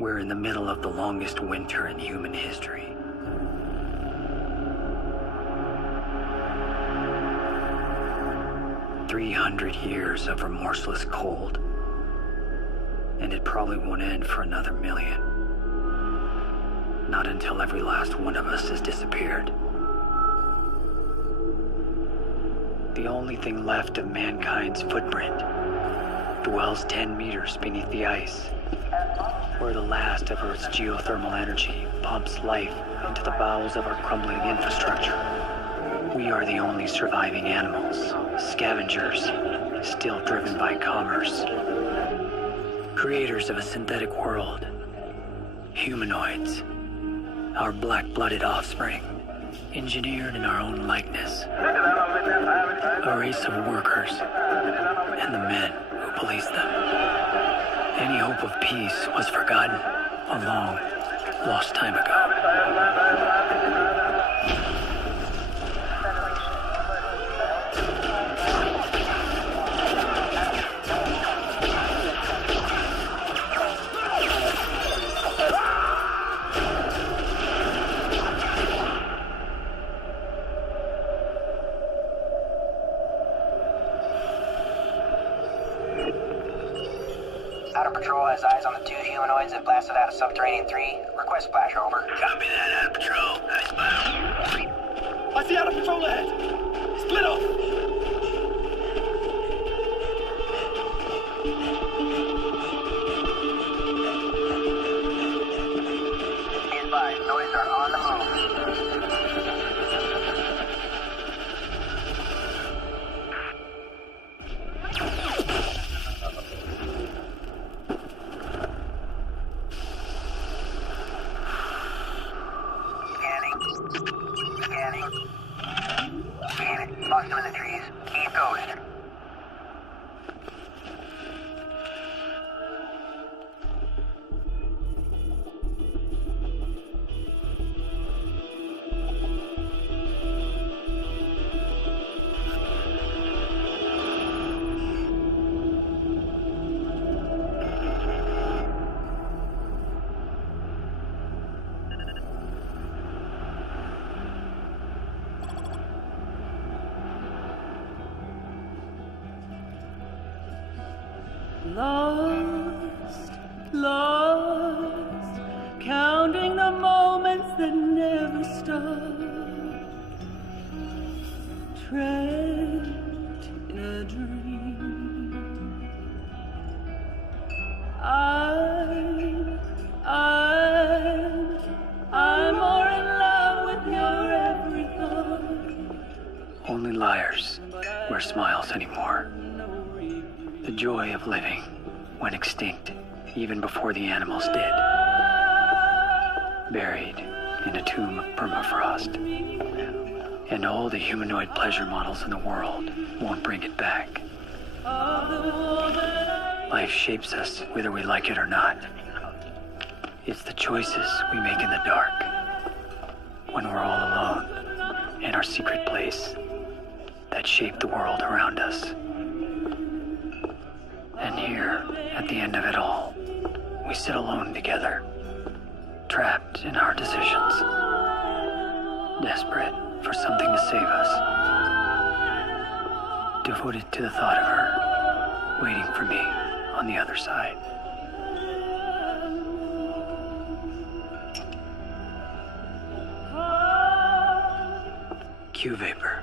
We're in the middle of the longest winter in human history. "300 years of remorseless cold. And it probably won't end for another million. Not until every last one of us has disappeared. The only thing left of mankind's footprint dwells 10 meters beneath the ice, where the last of Earth's geothermal energy pumps life into the bowels of our crumbling infrastructure. We are the only surviving animals, scavengers, still driven by commerce. Creators of a synthetic world, humanoids, our black-blooded offspring, engineered in our own likeness. A race of workers, and the men who police them. Any hope of peace was forgotten a long, lost time ago. Outer Patrol has eyes on the 2 humanoids that blasted out of Subterranean 3. Request splash, over. Copy that, Outer Patrol. Nice bow. I see Outer Patrol ahead! Split off! Be advised, noise are on the move. Lost him in the trees. Keep going. Lost, lost, counting the moments that never stop. Trapped in a dream. I'm more in love with your every thought. Only liars wear smiles anymore. The joy of living went extinct even before the animals did. Buried in a tomb of permafrost. And all the humanoid pleasure models in the world won't bring it back. Life shapes us whether we like it or not. It's the choices we make in the dark, when we're all alone in our secret place, that shape the world around us. And here, at the end of it all, we sit alone together, trapped in our decisions, desperate for something to save us, devoted to the thought of her, waiting for me on the other side. Q-vapor.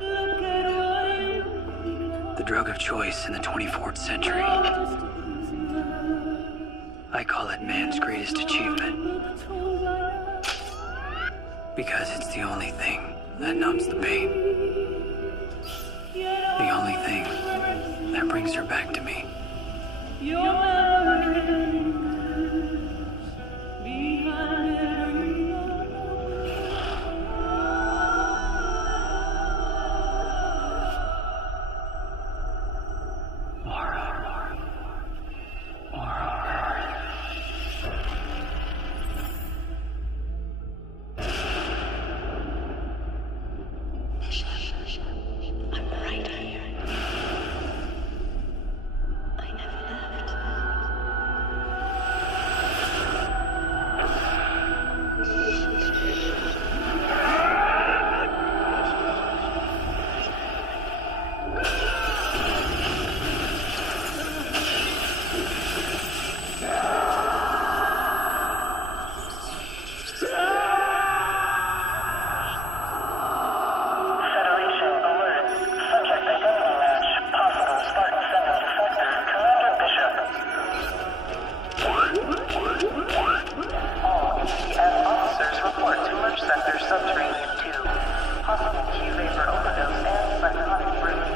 The drug of choice in the 24th century. I call it man's greatest achievement. Because it's the only thing that numbs the pain. The only thing that brings her back to me. another subterranean tube. Possible Q vapor overdose and psychotic breathing.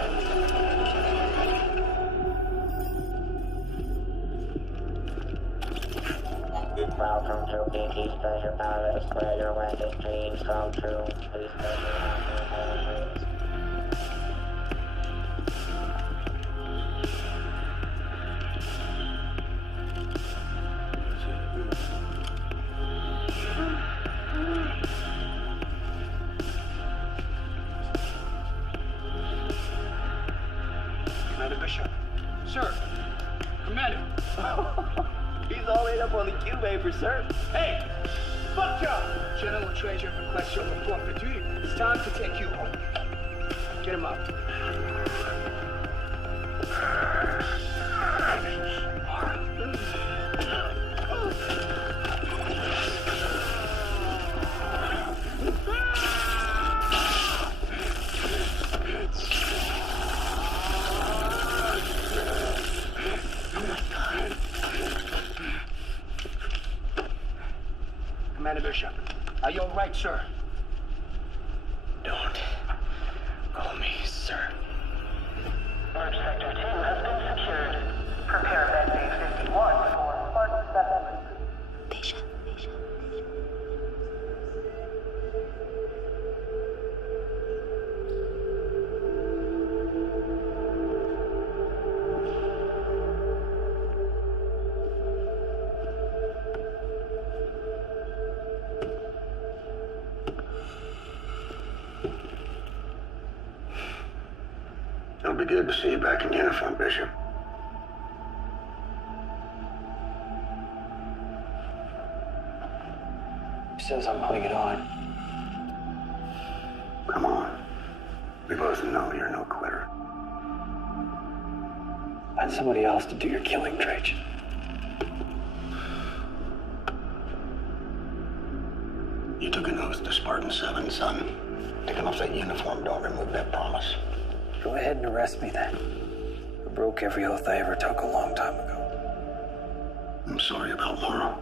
Welcome to Pinky's Treasure Palace, where your wildest dreams come true. Please take your hands. Commander Bishop. Sir. Commander. He's all laid up on the Q vapor, sir. Hey! Fuck y'all! General Treasure requests your report for duty. It's time to take you home. Get him up. Commander Bishop, are you all right, sir? Don't call me sir. Merge Sector 2 has been secured. Prepare Med Bay 51 for Spartan 7. It'll be good to see you back in uniform, Bishop. He says I'm putting it on. Come on. We both know you're no quitter. Find somebody else to do your killing, Trajan. You took an oath to Spartan 7, son. Taking off that uniform don't remove that promise. Go ahead and arrest me then. I broke every oath I ever took a long time ago. I'm sorry about Laura.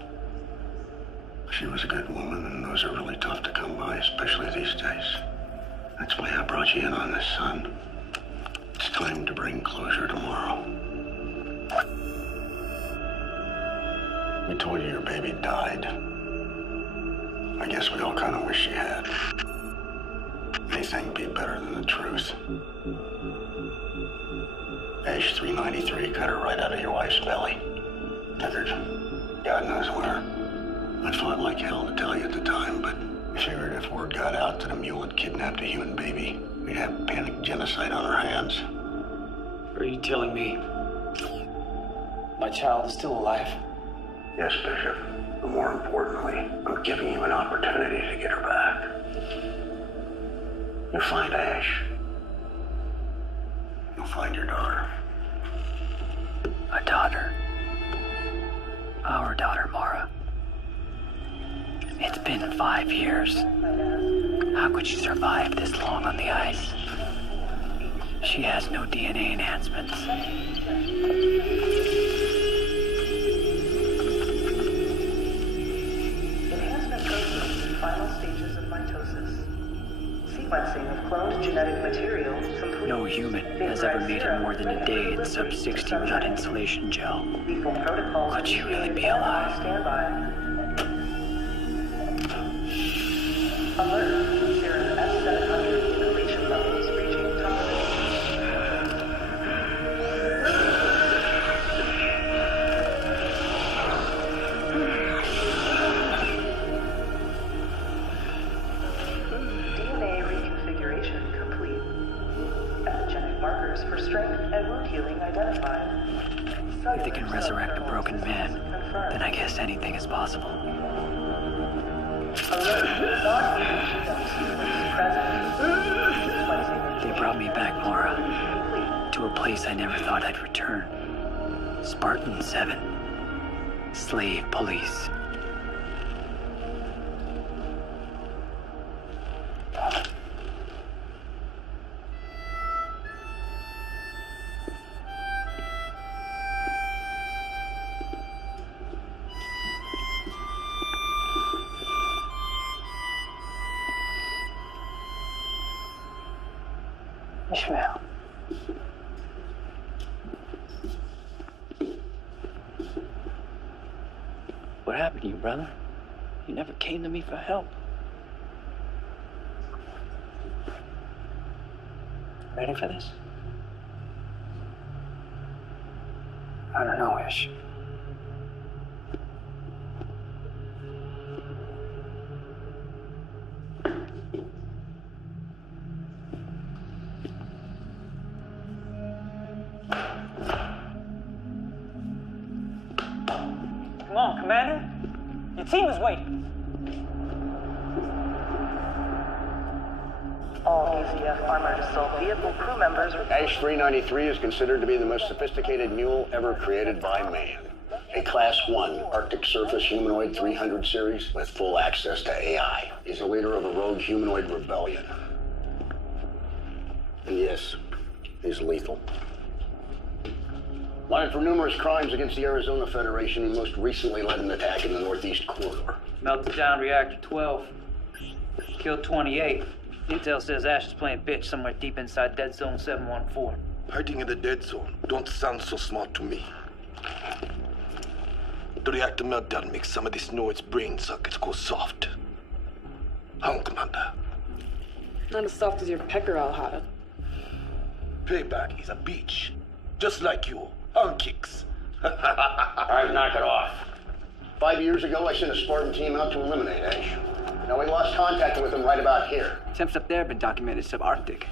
She was a good woman, and those are really tough to come by, especially these days. That's why I brought you in on this, son. It's time to bring closure tomorrow. We told you your baby died. I guess we all kind of wish she had. Anything be better than the truth. Ash 393 cut her right out of your wife's belly. Took her God knows where. I fought like hell to tell you at the time, but I figured if word got out that a mule had kidnapped a human baby, we'd have panic genocide on our hands. Are you telling me my child is still alive? Yes, Bishop. But more importantly, I'm giving you an opportunity to get her back. You find Ash. You'll find your daughter. A daughter. Our daughter, Mara. It's been 5 years. How could she survive this long on the ice? She has no DNA enhancements. Enhancement process in final stages of mitosis. Sequencing of cloned genetic material complete. No human has ever made it more than a day in sub-60 without insulation gel. Lethal protocols. Could she really be alive? Standby. Alert. Serum S700 inhalation levels reaching tolerance. DNA reconfiguration complete. Epigenetic markers for strength and wound healing identified. If they can resurrect a broken man, then I guess anything is possible. They brought me back, Mara, to a place I never thought I'd return. Spartan 7. Slave police. What happened to you, brother? You never came to me for help. Ready for this? I don't know, Ish. Come on, Commander. Your team is waiting. All ACF armored assault vehicle crew members are... Ash 393 is considered to be the most sophisticated mule ever created by man. A Class 1 Arctic Surface Humanoid 300 series with full access to AI. He's the leader of a rogue humanoid rebellion. And yes, he's lethal. Wanted for numerous crimes against the Arizona Federation, he most recently led an attack in the Northeast Corridor. Melted down Reactor 12. Killed 28. Intel says Ash is playing bitch somewhere deep inside Dead Zone 714. Hiding in the dead zone don't sound so smart to me. The reactor meltdown makes some of these Nords' brain sockets go soft. How, Commander? Not as soft as your pecker, Al-Hada. Payback is a beach. Just like you. On kicks. All right, knock it off. 5 years ago, I sent a Spartan team out to eliminate Ash. Now, we lost contact with him right about here. Temps up there have been documented subarctic.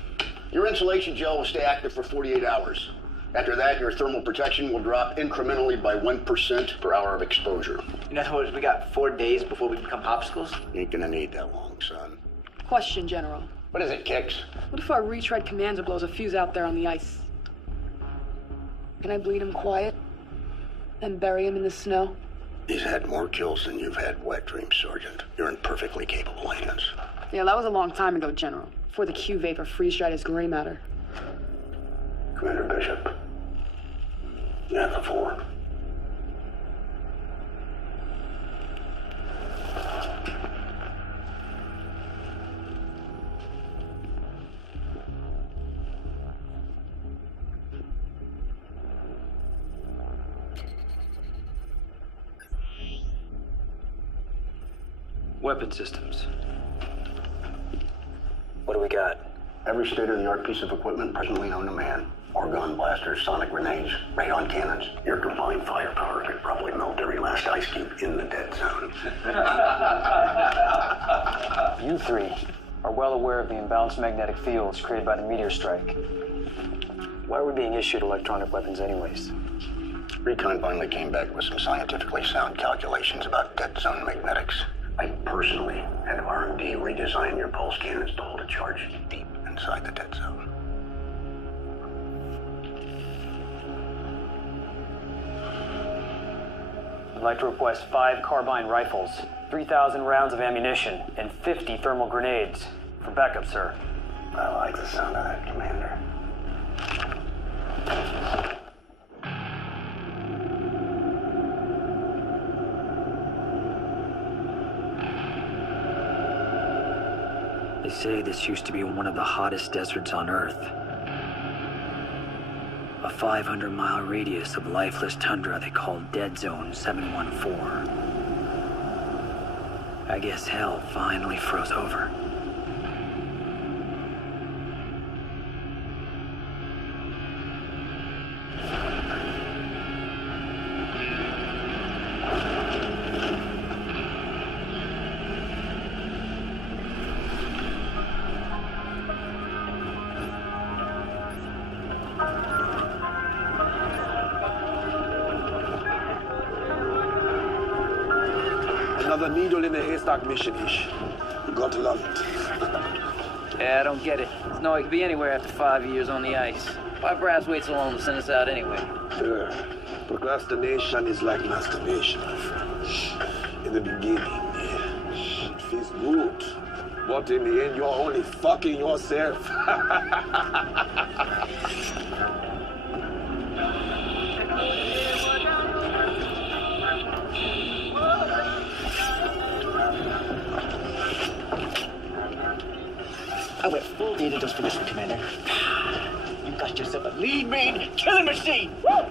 Your insulation gel will stay active for 48 hours. After that, your thermal protection will drop incrementally by 1% per hour of exposure. In other words, we got 4 days before we become popsicles? You ain't gonna need that long, son. Question, General. What is it, Kix? What if our retread commander blows a fuse out there on the ice? Can I bleed him quiet? And bury him in the snow? He's had more kills than you've had wet dreams, Sergeant. You're in perfectly capable hands. Yeah, that was a long time ago, General. Before the Q vapor freeze-dried his gray matter. Commander Bishop. You have the floor. Weapon systems. What do we got? Every state-of-the-art piece of equipment presently known to man. Orgon blasters, sonic grenades, radon cannons. Your combined firepower could probably melt every last ice cube in the dead zone. You three are well aware of the imbalanced magnetic fields created by the meteor strike. Why are we being issued electronic weapons anyways? Recon finally came back with some scientifically sound calculations about dead zone magnetics. I personally had R&D redesign your pulse cannons to hold a charge deep inside the dead zone. I'd like to request 5 carbine rifles, 3,000 rounds of ammunition, and 50 thermal grenades. For backup, sir. I like the sound of that, Commander. They say this used to be one of the hottest deserts on Earth. A 500-mile radius of lifeless tundra they call Dead Zone 714. I guess hell finally froze over. Another needle in the haystack mission-ish. You gotta love it. Yeah, I don't get it. There's no way it could be anywhere after 5 years on the ice. Why brass wait so long to send us out anyway? Sure. Procrastination is like masturbation, my friend. In the beginning, it feels good. But in the end, you're only fucking yourself. I went full data dose for this one, Commander. You got yourself a lead-brain killing machine! Woo!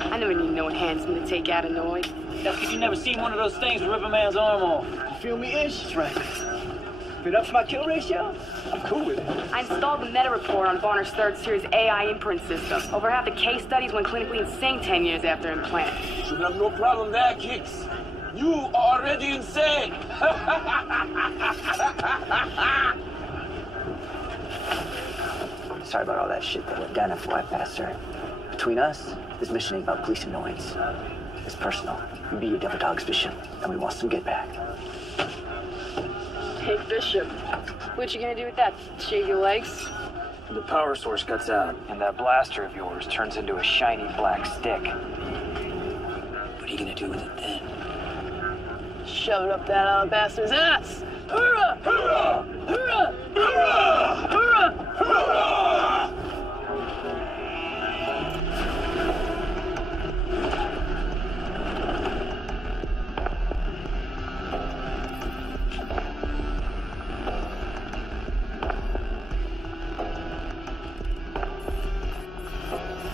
I never need no enhancement to take out a Noid. That's because you never seen one of those things that rip a man's arm off. You feel me, Ish? That's right. If it ups my kill ratio, I'm cool with it. I installed the meta report on Bonner's third series AI imprint system. Over half the case studies went clinically insane 10 years after implant. Should have no problem there, Kicks. You are already insane. Sorry about all that shit that went down at Fly Passer. Between us, this mission ain't about police annoyance. It's personal. You be your devil dogs, Bishop, and we want some get back. Hey, Bishop. What you gonna do with that? Shave your legs? The power source cuts out, and that blaster of yours turns into a shiny black stick. What are you gonna do with it then? Shove it up that bastard's ass! Hoorah! Hoorah! Hoorah! Hoorah! Hoorah! Hoorah!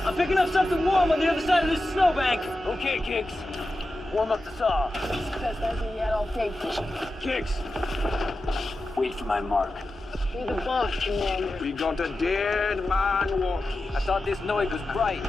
I'm picking up something warm on the other side of this snowbank. Okay, Kicks. Warm up the saw. Best idea yet, I'll take it. Kicks. Wait for my mark. Be the boss, Commander. We got a dead man walking. I thought this noise was bright.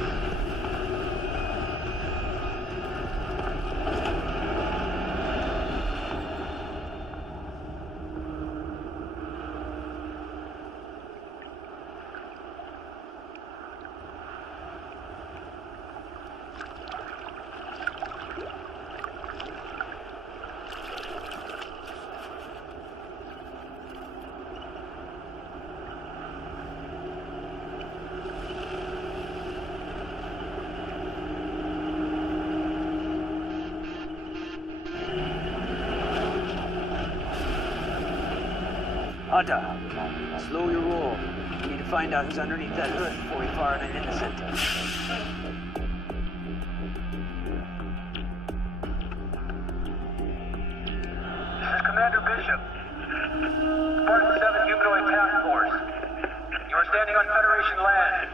Hunter, slow your roll. We need to find out who's underneath that hood before we fire at an innocent. This is Commander Bishop. Spartan 7 Humanoid Task Force. You are standing on Federation land.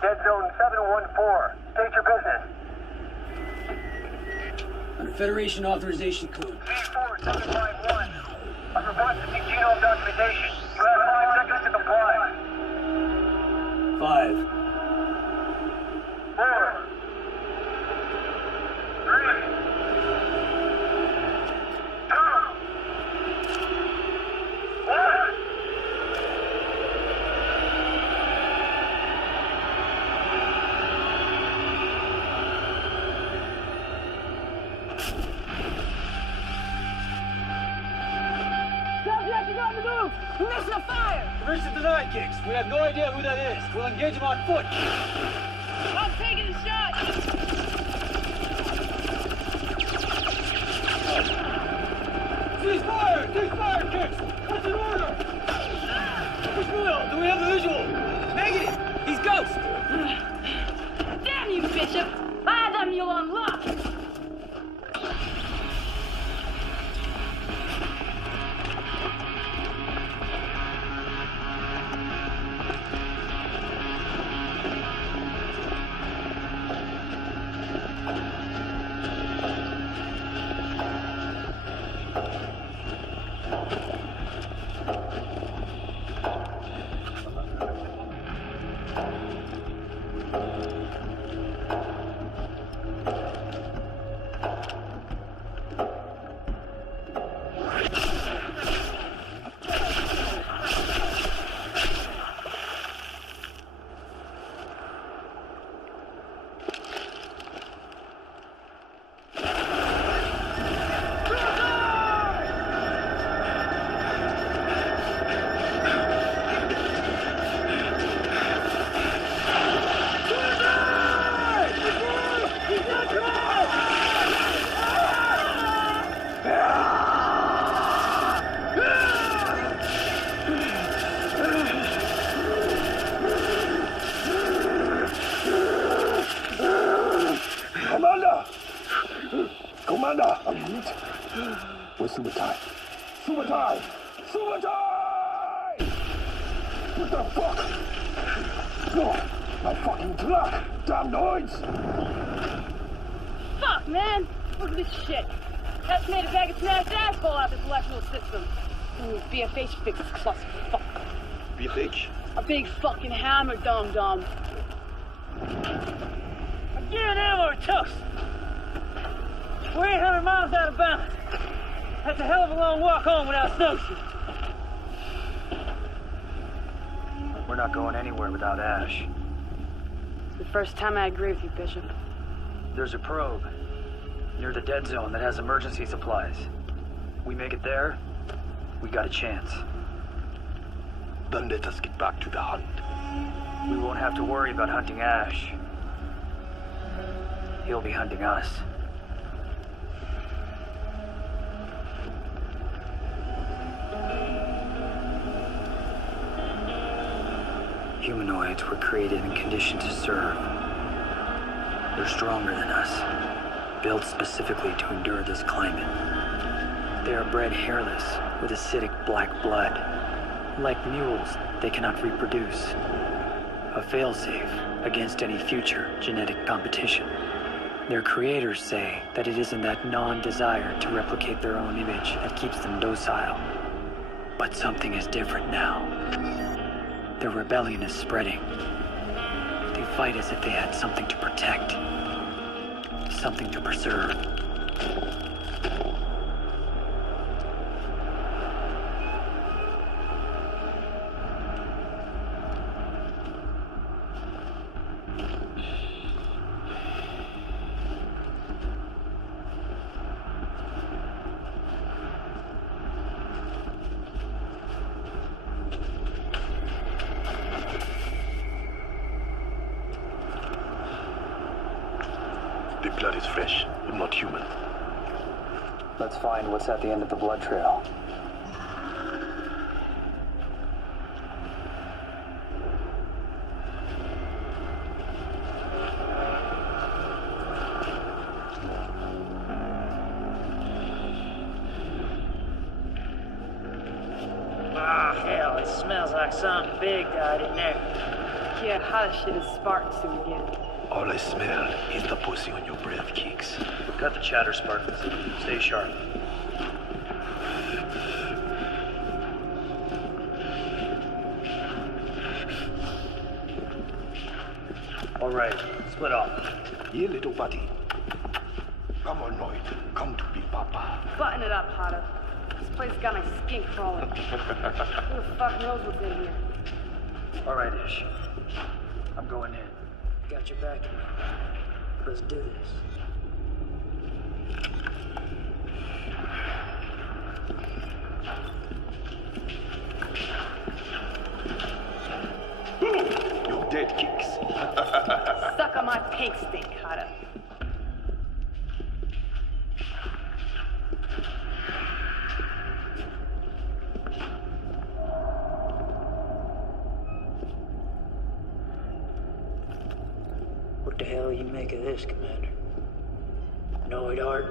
Dead Zone 714. State your business. Under Federation authorization code. C4751. I'm requesting genome documentation. You have 5 seconds to comply. 5. 4. 3. 2. 1. Permission to fire! Permission denied, Kicks. We have no idea who that is. We'll engage him on foot. I'm taking a shot! Cease fire! Cease fire, Kicks! What's an order? Push Will, do we have the visual? Negative! He's Ghost! Damn you, Bishop! I had that mule on lock! Commander! Where's Sumatai? Sumatai! Sumatai! What the fuck? No! My fucking truck! Damn noise! Fuck, man! Look at this shit. That's made a bag of smashed asphalt out this electrical system. Ooh, BFH fix this clusterfuck. BFH? A big fucking hammer, dum-dum. I'm getting ammo to toast. We're 800 miles out of bounds. That's a hell of a long walk home without snowshoes. We're not going anywhere without Ash. The first time I agree with you, Bishop. There's a probe near the dead zone that has emergency supplies. We make it there, we got a chance. Then let us get back to the hunt. We won't have to worry about hunting Ash. He'll be hunting us. Humanoids were created and conditioned to serve. They're stronger than us, built specifically to endure this climate. They are bred hairless, with acidic black blood. Like mules, they cannot reproduce. A failsafe against any future genetic competition. Their creators say that it isn't that non-desire to replicate their own image that keeps them docile. But something is different now. Their rebellion is spreading. They fight as if they had something to protect, something to preserve. The blood is fresh, but not human. Let's find what's at the end of the blood trail. Ah, hell, it smells like something big died in there. Yeah, how the shit is Spartan suit again. All I smell is the pussy on your breath, Keeks. Cut the chatter, Spartans. Stay sharp. All right, split off. Here, little buddy. Come on, Lloyd. Come to be Papa. Button it up, Potter. This place got my skin crawling. Who the fuck knows what's in here? All right, Ish. I'm going in. Got your back. Let's do this. You're dead, Keeks. Suck on my pink stink, Potter. What the hell you make of this, Commander? Noid art?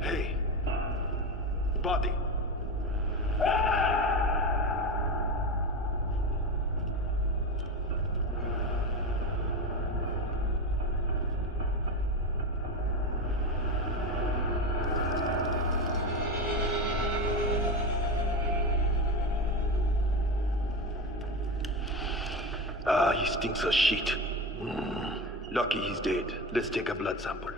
Hey. Buddy. Ah, he stinks of shit. Lucky he's dead. Let's take a blood sample.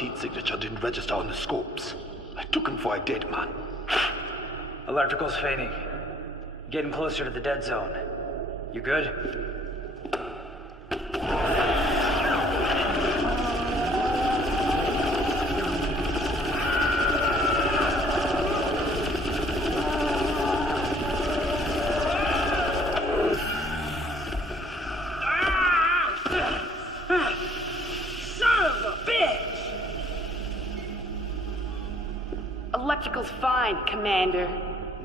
heat signature didn't register on the scopes. I took him for a dead man. Electrical's fading. Getting closer to the dead zone. You good? Electrical's fine, Commander.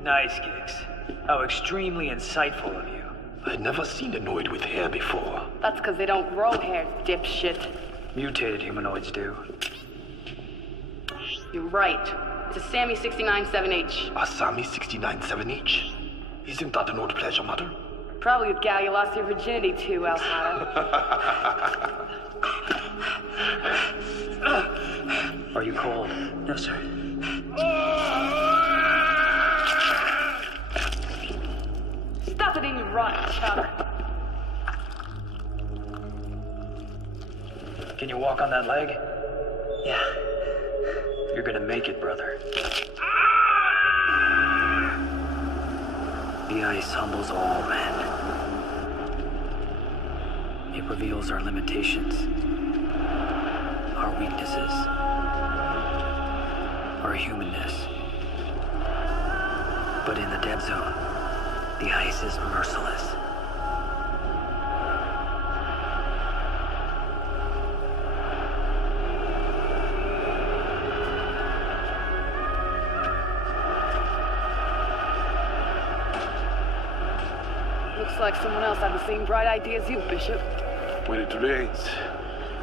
Nice, Giggs. How extremely insightful of you. I'd never seen a Noid with hair before. That's because they don't grow hair, dipshit. Mutated humanoids do. You're right. It's a Sammy 69-7H. A Sammy 69-7H? Isn't that an old pleasure matter? Probably with gal you lost your virginity to, Alhada. Are you cold? No, sir. Stop it in your rotten chopper. Can you walk on that leg? Yeah. You're gonna make it, brother. The ice humbles all men. It reveals our limitations, our weaknesses, our humanness. But in the dead zone, the ice is merciless. Looks like someone else had the same bright idea as you, Bishop. When it rains,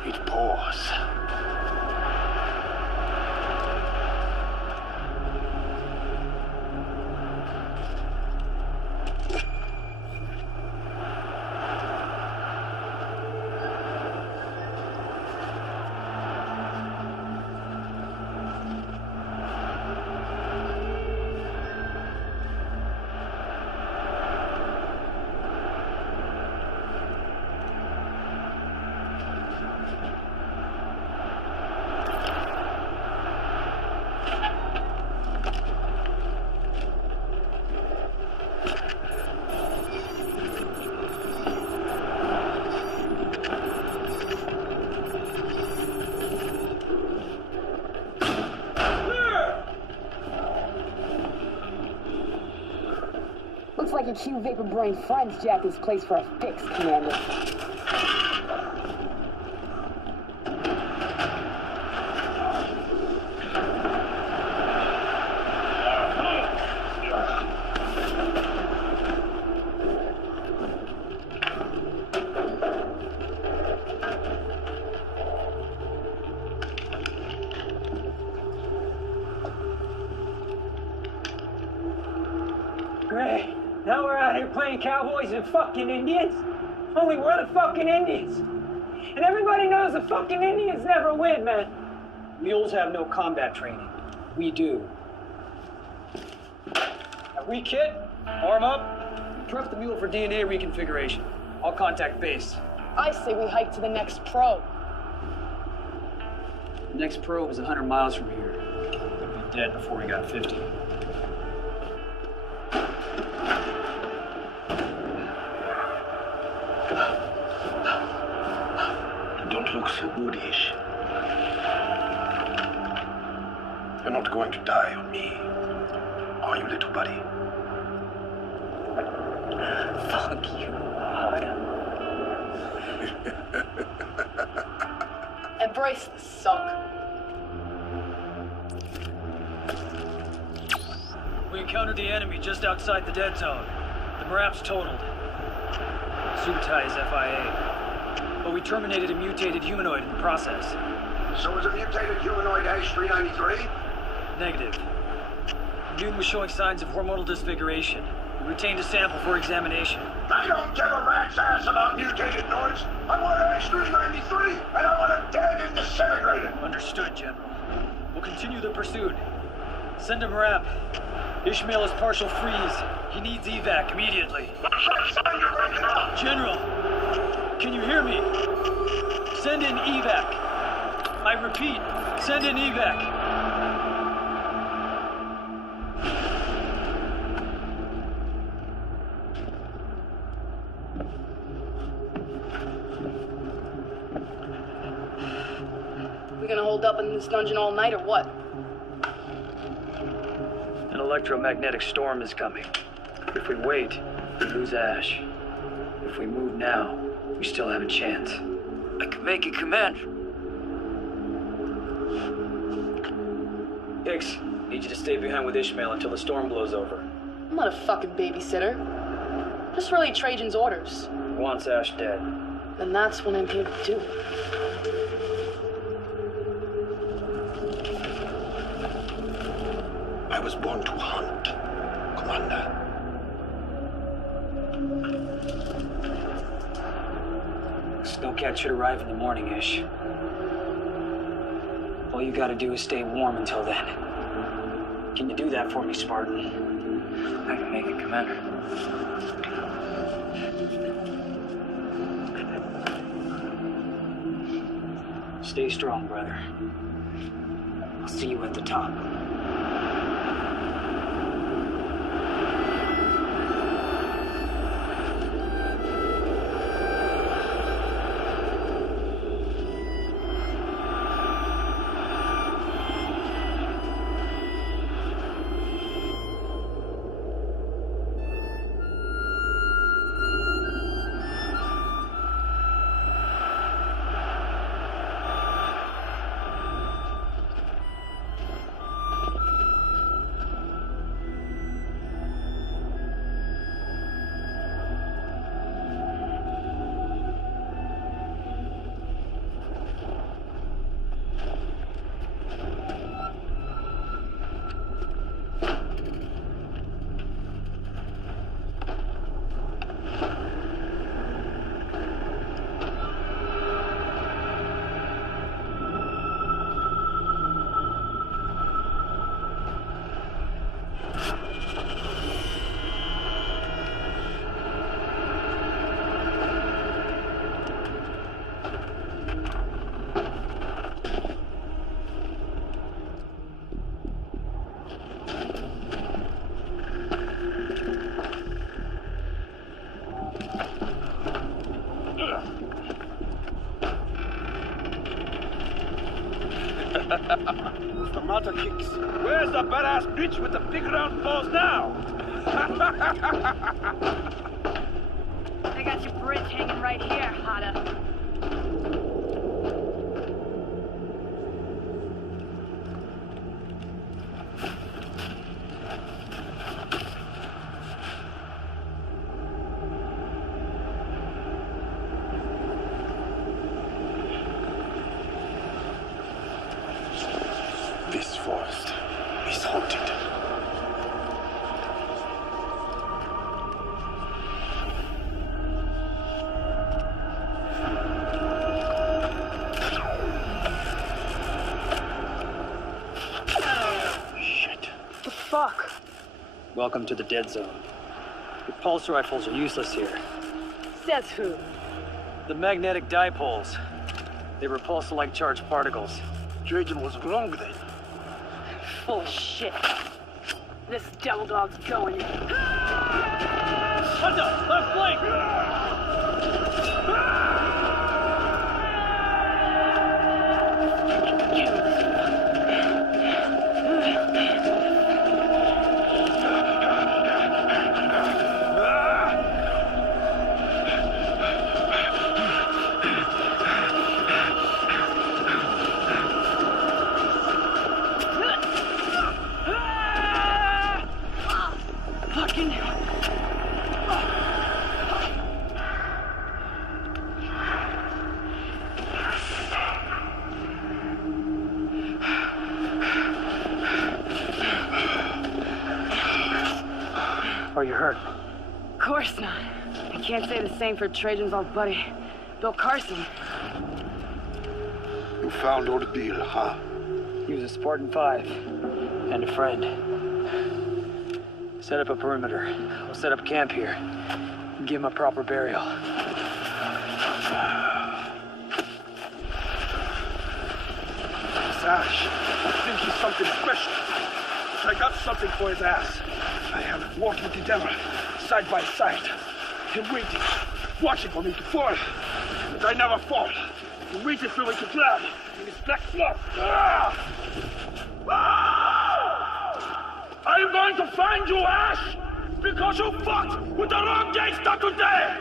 it pours. Looks like your Q vapor brain friends jacked this place for a fix, Commander. Great. Now we're out here playing cowboys and fucking Indians? Only we're the fucking Indians. And everybody knows the fucking Indians never win, man. Mules have no combat training. We do. Now re-kit, arm up, prep the mule for DNA reconfiguration. I'll contact base. I say we hike to the next probe. The next probe is 100 miles from here. We'll be dead before we got 50. Don't look so goodish. You're not going to die on me, are you, little buddy? Fuck you, Alhada. Embrace the suck. We encountered the enemy just outside the dead zone. The Marap's totaled. Subutai is FIA. But we terminated a mutated humanoid in the process. So is a mutated humanoid H-393? Negative. Dune was showing signs of hormonal disfiguration. We retained a sample for examination. I don't give a rat's ass about mutated noids. I want an H-393, and I want it dead and disintegrated. Understood, General. We'll continue the pursuit. Send a Marap. Ishmael is partial freeze. He needs evac immediately. General, can you hear me? Send in evac. I repeat, Send in evac. We gonna hold up in this dungeon all night or what? An electromagnetic storm is coming. If we wait, we lose Ash. If we move now, we still have a chance. I can make it, Commander. Hicks, need you to stay behind with Ishmael until the storm blows over. I'm not a fucking babysitter. Just relay Trajan's orders. He wants Ash dead. And that's what I'm here to do. I was born to hunt, Commander. Snowcat should arrive in the morning, Ish. All you gotta do is stay warm until then. Can you do that for me, Spartan? I can make it, Commander. Stay strong, brother. I'll see you at the top. What's the matter, Kicks? Where's the badass bitch with the big round balls now? I got your bridge hanging right here, Hada. This forest is haunted. Shit. The fuck? Welcome to the dead zone. Your pulse rifles are useless here. Says who? The magnetic dipoles. They repulse like charged particles. Trajan was wrong then. Full of shit. This devil dog's going in. Hunter, left flank! Are you hurt? Of course not. I can't say the same for Trajan's old buddy, Bill Carson. You found Ordeal, huh? He was a Spartan 5 and a friend. Set up a perimeter. We'll set up camp here and give him a proper burial. Ash. I think he's something special. I got something for his ass. I have walked with the devil, side by side. Him waiting, watching for me to fall. But I never fall. He waited for me to drown in his black blood. I'm going to find you, Ash! Because you fucked with the wrong gangster today!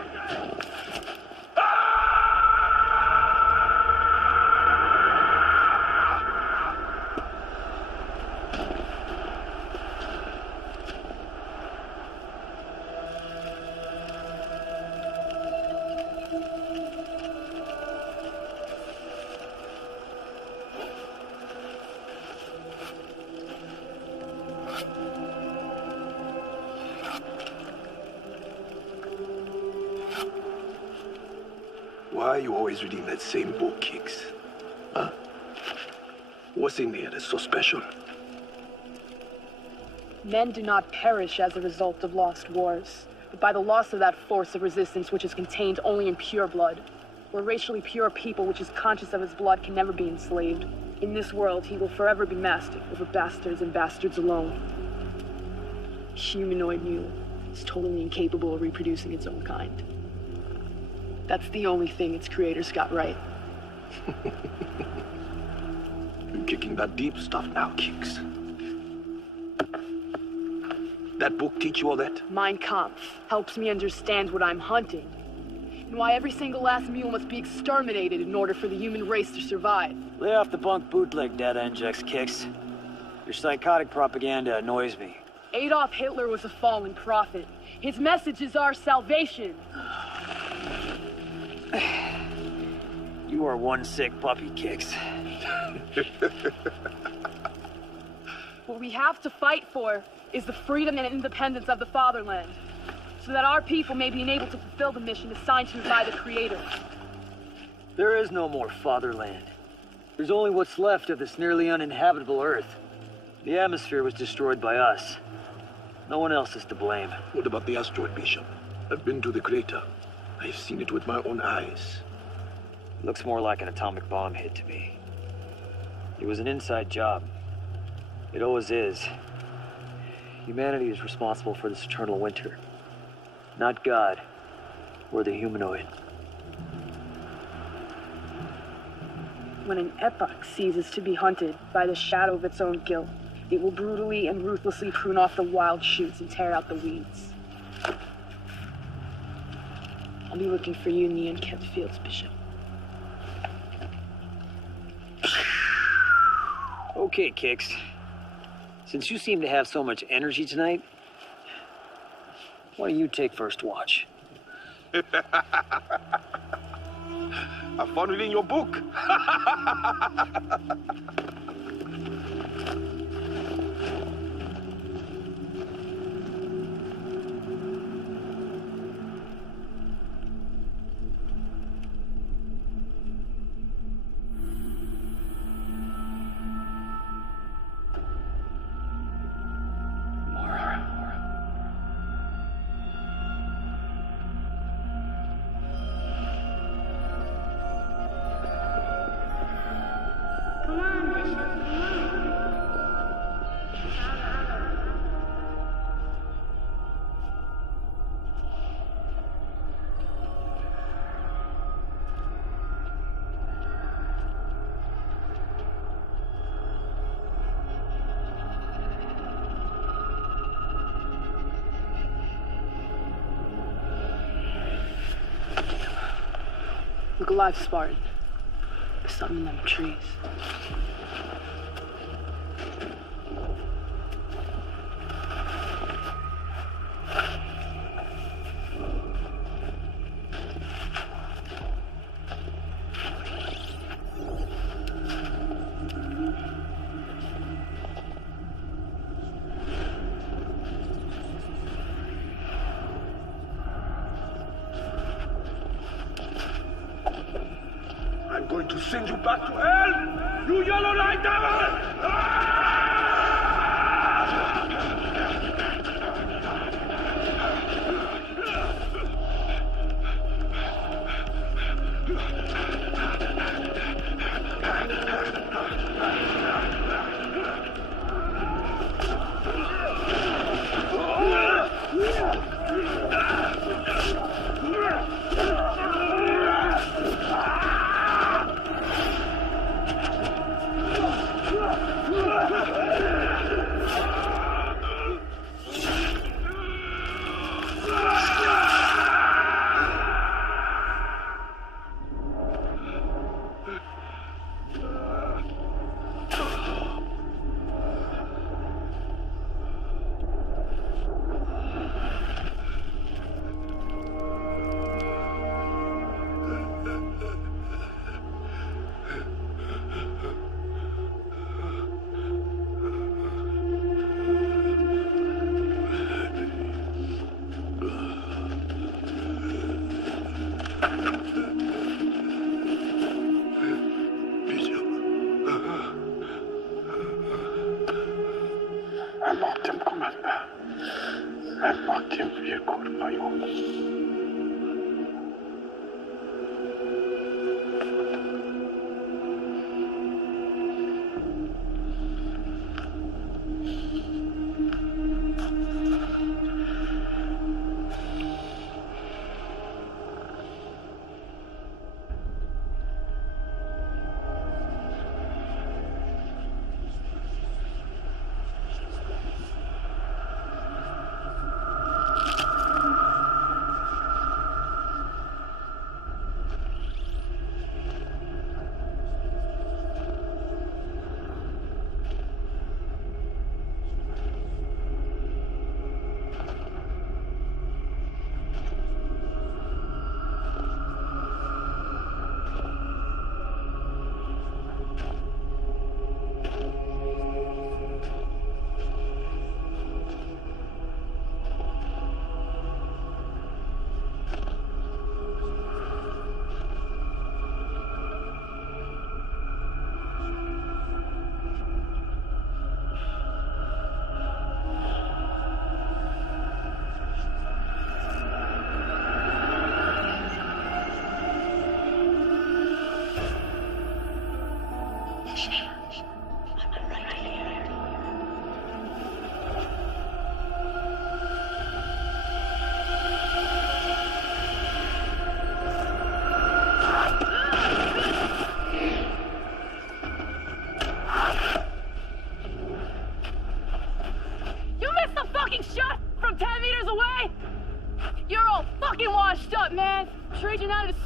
Why are you always reading that same book, Kicks? Huh? What's in there that's so special? Men do not perish as a result of lost wars, but by the loss of that force of resistance which is contained only in pure blood. Where racially pure people which is conscious of his blood can never be enslaved. In this world, he will forever be master over bastards and bastards alone. Humanoid mule is totally incapable of reproducing its own kind. That's the only thing its creators got right. You're kicking that deep stuff now, Kicks. That book teach you all that? Mein Kampf helps me understand what I'm hunting, and why every single last mule must be exterminated in order for the human race to survive. Lay off the bunk bootleg data injects, Kicks. Your psychotic propaganda annoys me. Adolf Hitler was a fallen prophet. His message is our salvation. You are one sick puppy, Kicks. What we have to fight for is the freedom and independence of the fatherland, so that our people may be enabled to fulfill the mission assigned to us by the Creator. There is no more fatherland. There's only what's left of this nearly uninhabitable Earth. The atmosphere was destroyed by us. No one else is to blame. What about the asteroid, Bishop? I've been to the crater. I've seen it with my own eyes. Looks more like an atomic bomb hit to me. It was an inside job. It always is. Humanity is responsible for this eternal winter. Not God, or the humanoid. When an epoch ceases to be hunted by the shadow of its own guilt, it will brutally and ruthlessly prune off the wild shoots and tear out the weeds. I'll be looking for you in the unkept fields, Bishop. Okay, Kicks. Since you seem to have so much energy tonight, why don't you take first watch? I found it in your book. Look alive, Spartan. There's something in them trees. I'm going to send you back to hell, you yellow light devil!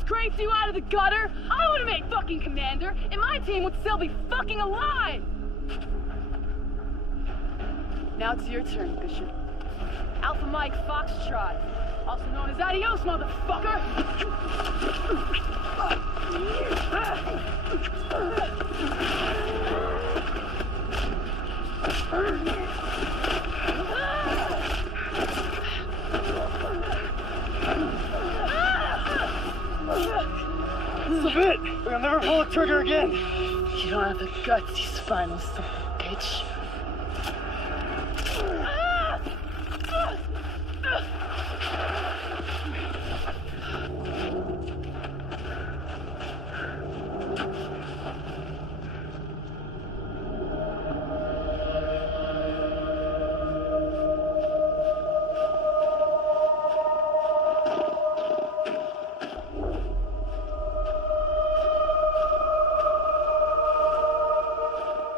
Scraped you out of the gutter. I would have made fucking commander, and my team would still be fucking alive. Now it's your turn, Bishop. Alpha Mike Foxtrot, also known as Adios, motherfucker. This is a bit. We'll never pull the trigger again. You don't have the guts, you spinal son of a bitch.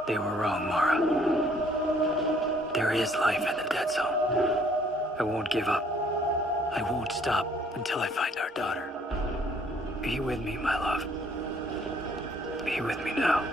They were wrong, Mara. There is life in the dead zone. I won't give up. I won't stop until I find our daughter. Be with me, my love. Be with me now.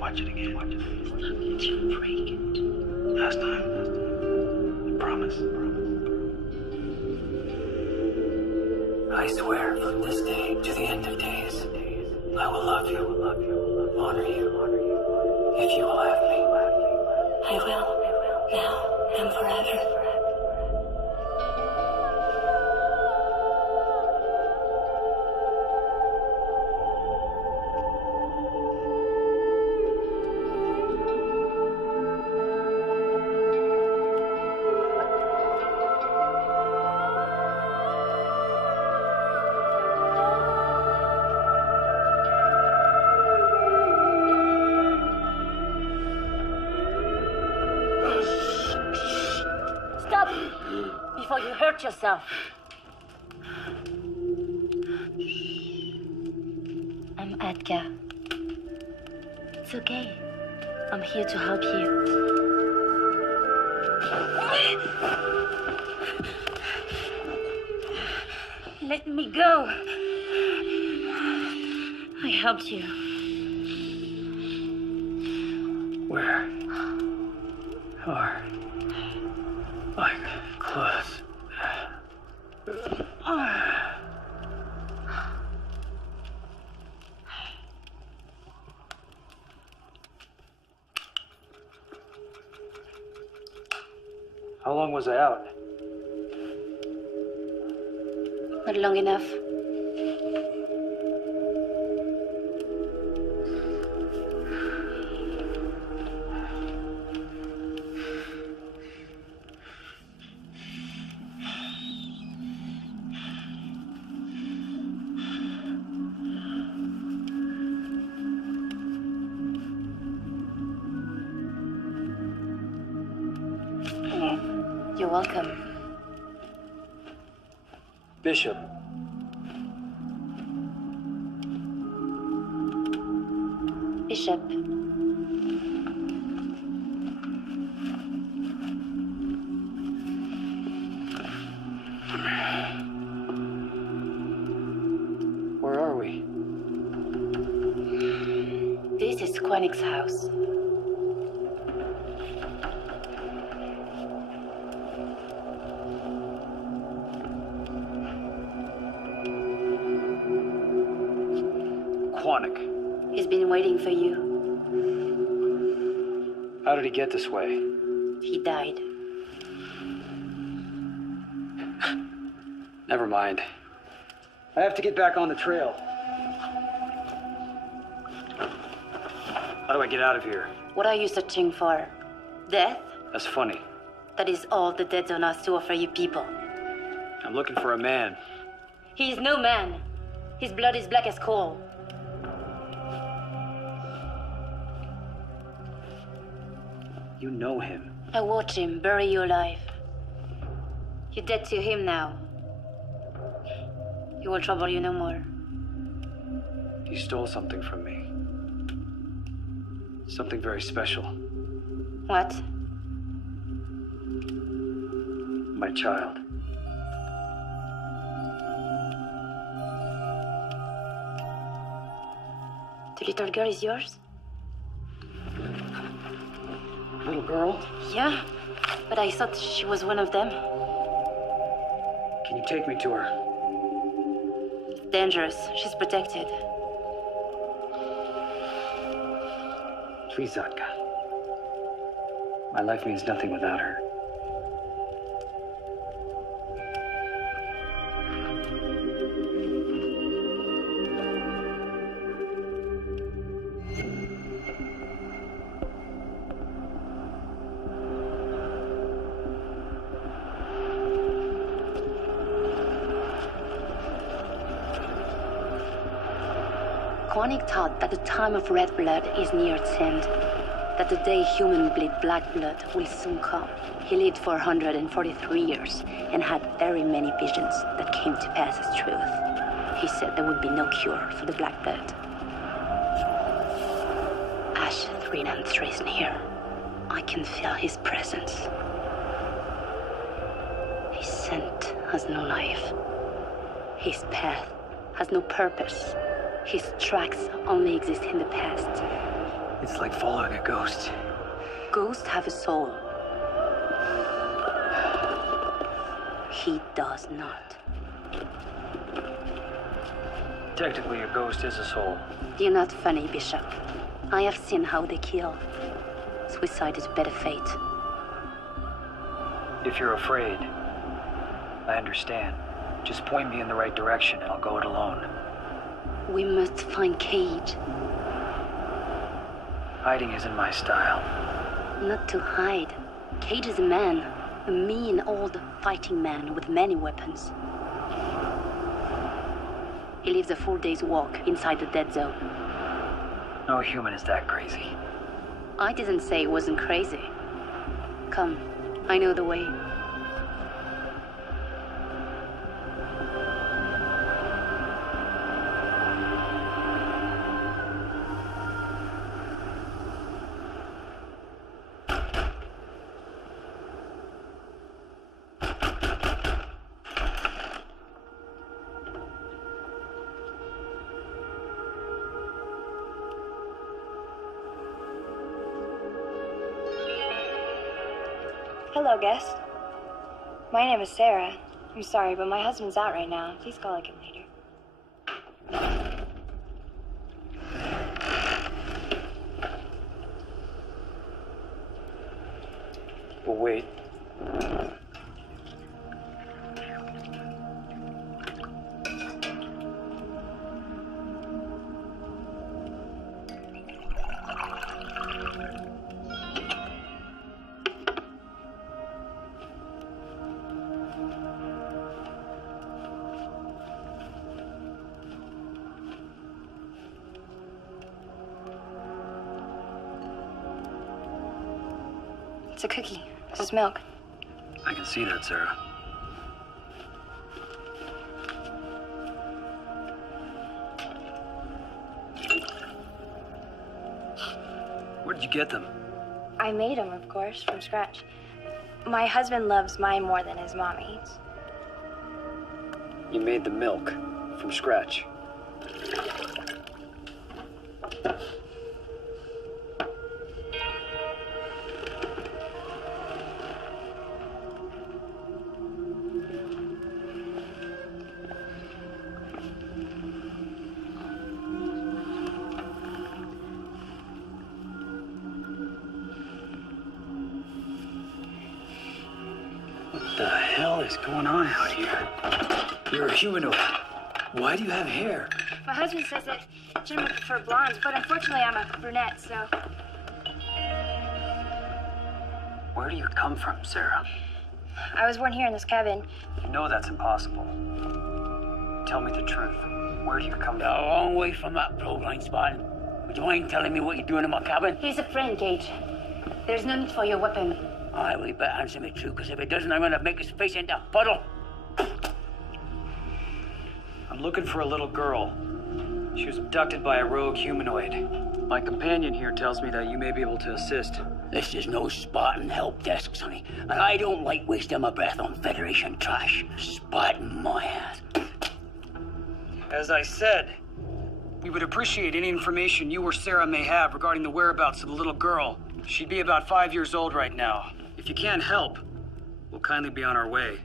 Watch it again. It's you break it. Last time. I promise. I swear from this day to the end of days, I will love you, honor you, if you will have me. I will, now and forever. Before you hurt yourself. I'm Edgar. It's okay. I'm here to help you. Let me go. I helped you. Where are my clothes? How long was I out? Not long enough. You're welcome. Bishop. Bishop. Where are we? This is Quanick's house. Quanick. He's been waiting for you. How did he get this way? He died. Never mind. I have to get back on the trail. How do I get out of here? What are you searching for? Death? That's funny. That is all the dead zone has to offer you people. I'm looking for a man. He is no man. His blood is black as coal. You know him. I watched him bury you alive. You're dead to him now. He will trouble you no more. He stole something from me. Something very special. What? My child. The little girl is yours? Little girl? Yeah, but I thought she was one of them. Can you take me to her? Dangerous. She's protected. Please, Zatka. My life means nothing without her. Koenig thought that the time of red blood is near its end, that the day humans bleed black blood will soon come. He lived for 143 years and had very many visions that came to pass as truth. He said there would be no cure for the black blood. Ash 393 is near. I can feel his presence. His scent has no life. His path has no purpose. His tracks only exist in the past. It's like following a ghost. Ghosts have a soul. He does not. Technically, a ghost is a soul. You're not funny, Bishop. I have seen how they kill. Suicide is a better fate. If you're afraid, I understand. Just point me in the right direction and I'll go it alone. We must find Cage. Hiding isn't my style. Not to hide. Cage is a man. A mean, old fighting man with many weapons. He lives a full day's walk inside the dead zone. No human is that crazy. I didn't say it wasn't crazy. Come, I know the way. Hello, guest. My name is Sarah. I'm sorry, but my husband's out right now. Please call again later. Well, wait. It's a cookie. This is milk. I can see that, Sarah. Where did you get them? I made them, of course, from scratch. My husband loves mine more than his mom eats. You made the milk from scratch. What the hell is going on out here? You're a humanoid. Why do you have hair? My husband says that gentlemen prefer blondes, but unfortunately I'm a brunette, so... Where do you come from, Sarah? I was born here in this cabin. You know that's impossible. Tell me the truth. Where do you come You're a long way from that blind spot. Would you mind telling me what you're doing in my cabin? He's a friend, Gage. There's no need for your weapon. Aye, well, you better answer me true, because if it doesn't, I'm gonna make his face into a puddle. I'm looking for a little girl. She was abducted by a rogue humanoid. My companion here tells me that you may be able to assist. This is no Spartan help desk, sonny. And I don't like wasting my breath on Federation trash. Spartan my ass. As I said, we would appreciate any information you or Sarah may have regarding the whereabouts of the little girl. She'd be about 5 years old right now. If you can't help, we'll kindly be on our way.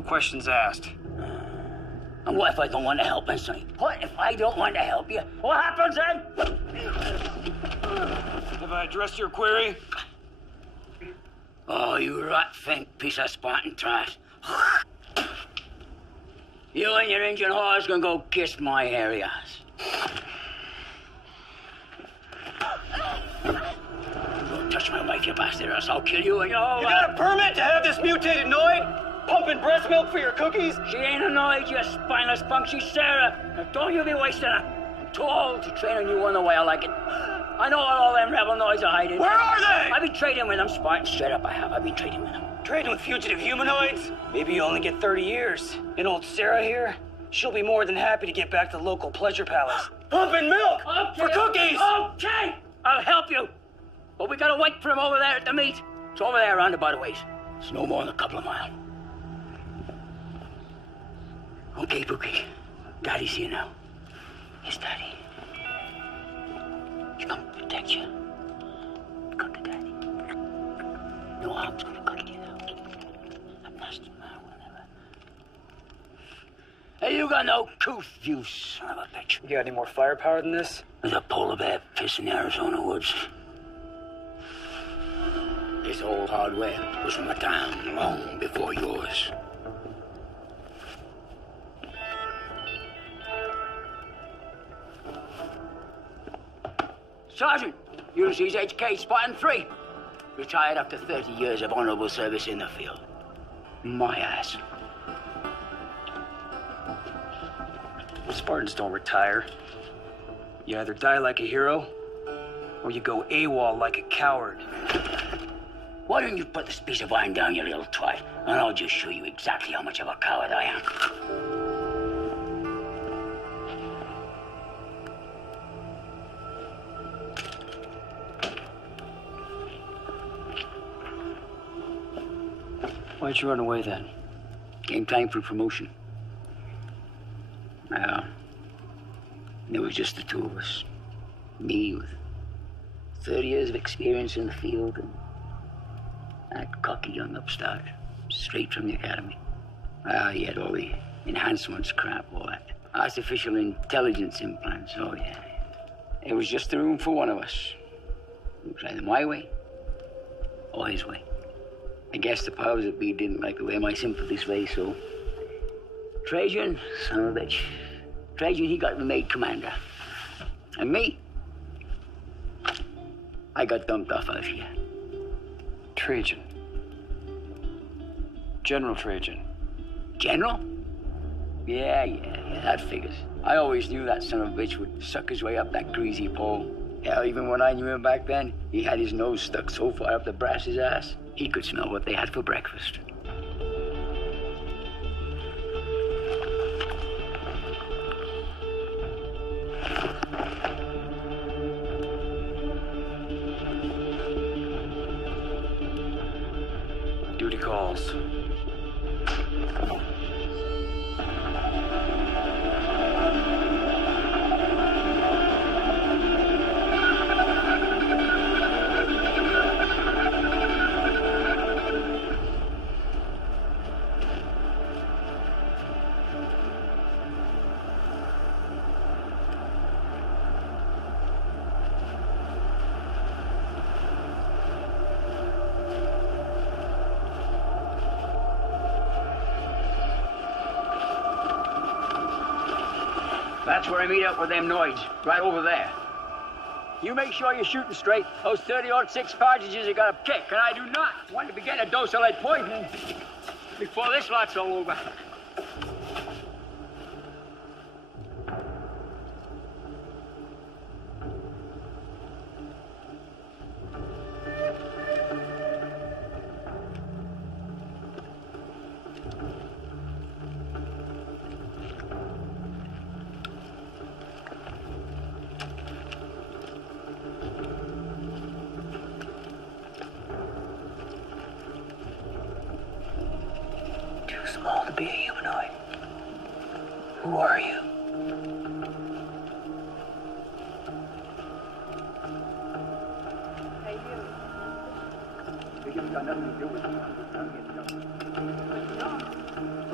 No questions asked. And what if I don't want to help, Sonny? What if I don't want to help you? What happens then? Have I addressed your query? Oh, you rat-fink piece of Spartan trash. You and your engine horse can go kiss my hairy ass. Don't touch my wife, you bastard, or else I'll kill you and your You got a permit to have this mutated Noid pumping breast milk for your cookies? She ain't a Noid, you spineless punk. She's Sarah. Now don't you be wasting her. I'm too old to train a new one the way I like it. I know what all them rebel Noids are hiding. Where are they? I've been trading with them, Spartan. Straight up I have. I've been trading with them. Trading with fugitive humanoids? Maybe you only get 30 years. And old Sarah here, she'll be more than happy to get back to the local pleasure palace. Pumping milk for cookies! Okay, I'll help you. But we gotta wait for him over there at the meet. It's over there around the ways. It's no more than a couple of miles. Okay, Bookie. Daddy's here now. Yes, Daddy. He's come to protect you. Come to Daddy. No harm's gonna come to you now. I'm nasty man, whatever. Hey, you got no couth, you son of a bitch. You got any more firepower than this? There's a polar bear piss in the Arizona woods. This old hardware was from a time long before yours. Sergeant, Ulysses HK, Spartan 3. Retired after 30 years of honorable service in the field. My ass. Spartans don't retire. You either die like a hero, or you go AWOL like a coward. Why don't you put this piece of iron down, you little twat, and I'll just show you exactly how much of a coward I am. Why'd you run away then? Came time for promotion. There was just the two of us. Me with 30 years of experience in the field, and that cocky young upstart, straight from the academy. He had all the enhancements crap, all that. Artificial intelligence implants, oh yeah. It was just the room for one of us. It was either my way or his way. I guess the powers that be didn't like the way my sympathies lay, so Trajan, son of a bitch. Trajan, he got me made commander. And me, I got dumped off out here. Trajan. General Trajan. General? Yeah, that figures. I always knew that son of a bitch would suck his way up that greasy pole. Hell, even when I knew him back then, he had his nose stuck so far up the brass's ass, he could smell what they had for breakfast. Duty calls. That's where I meet up with them Noids, right over there. You make sure you're shooting straight. Those 30-06 cartridges have got a kick, and I do not want to be getting a dose of lead poisoning before this lot's all over. Small to be a humanoid. Who are you? It's got nothing to do with it.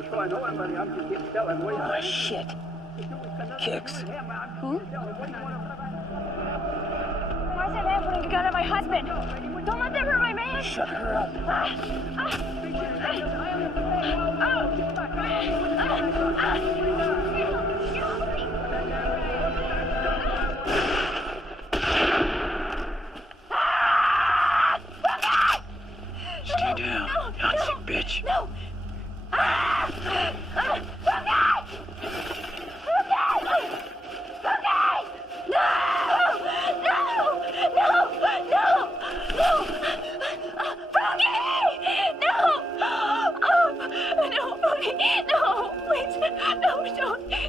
sure I know anybody. I'm just here to tell him. Oh, shit. Kicks. Who? Why is that man putting a gun at my husband? Don't let them hurt my man! Shut her up. Stay down, Nazi bitch. No!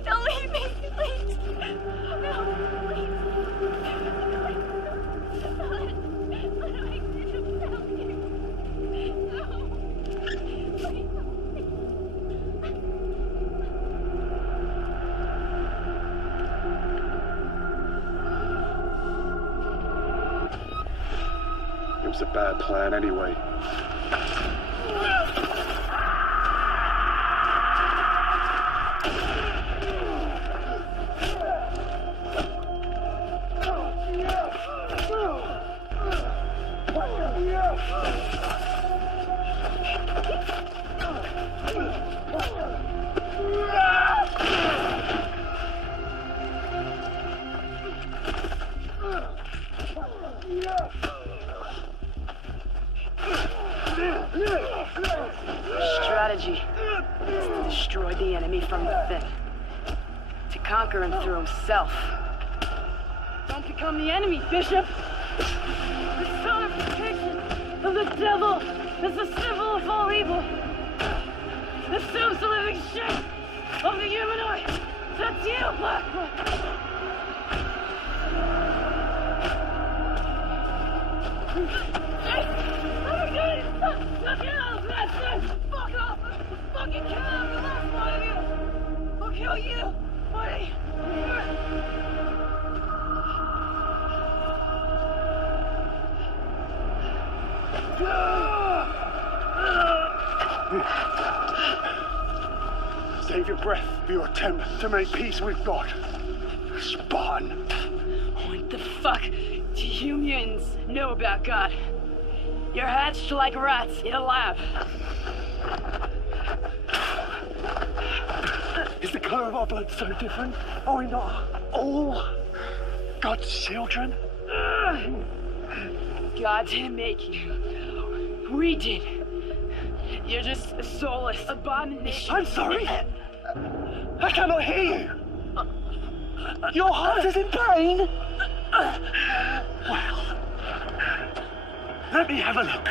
Don't leave me, please. No, please. It was a bad plan anyway. Strategy is to destroy the enemy from within, to conquer him through himself. Don't become the enemy, Bishop! The personification of the devil is the symbol of all evil. The soup's the living shape of the humanoid. That's you, Blackwood! Fuck off! Fucking kill him! The last one of you! I'll kill you! Buddy! Save your breath for your attempt to make peace with God. Spartan. What the fuck do you mutants know about God? You're hatched like rats in a lab. Is the color of our blood so different? Are we not all God's children? God didn't make you. We did. You're just a soulless abomination. I'm sorry. I cannot hear you. Your heart is in pain. Well, let me have a look.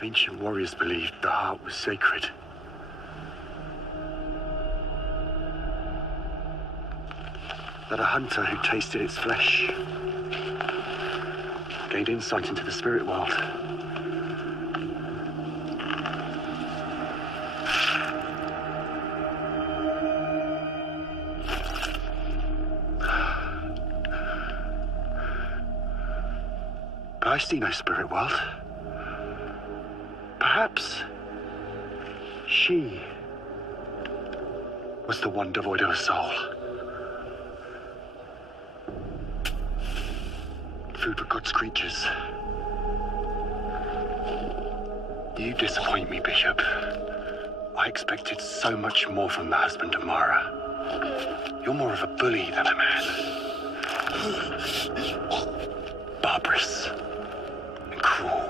Ancient warriors believed the heart was sacred. That a hunter who tasted its flesh gained insight into the spirit world. But I see no spirit world. Perhaps she was the one devoid of a soul. Food for God's creatures. You disappoint me, Bishop. I expected so much more from the husband of Mara. You're more of a bully than a man. Barbarous and cruel.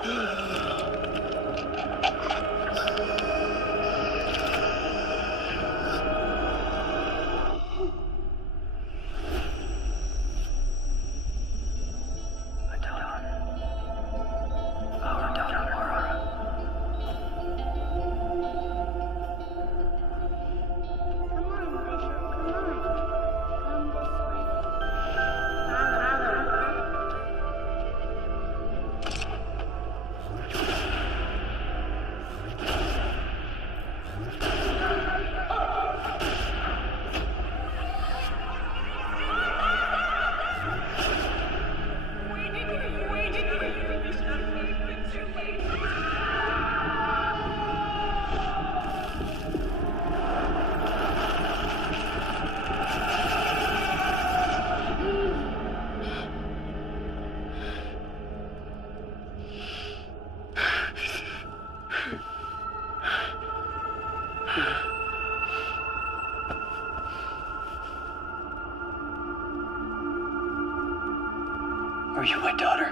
Are you my daughter?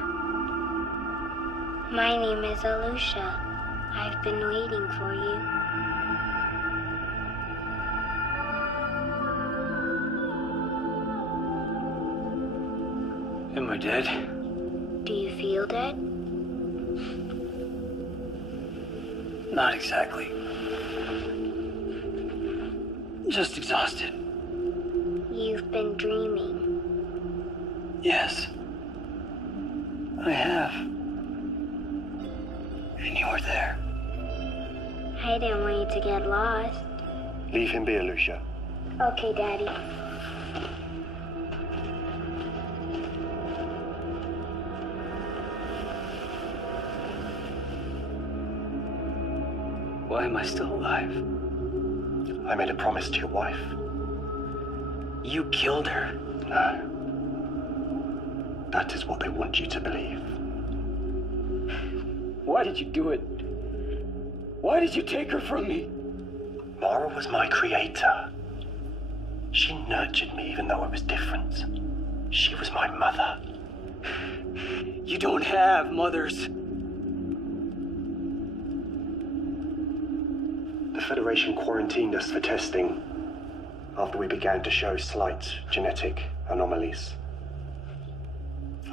My name is Alusha. I've been waiting for you. Am I dead? Do you feel dead? Not exactly. Just exhausted. You've been dreaming. Yes. I have. And you were there. I didn't want you to get lost. Leave him be, Alusha. Okay, Daddy. Why am I still alive? I made a promise to your wife. You killed her. No. That is what they want you to believe. Why did you do it? Why did you take her from me? Mara was my creator. She nurtured me even though I was different. She was my mother. You don't have mothers. The Federation quarantined us for testing after we began to show slight genetic anomalies.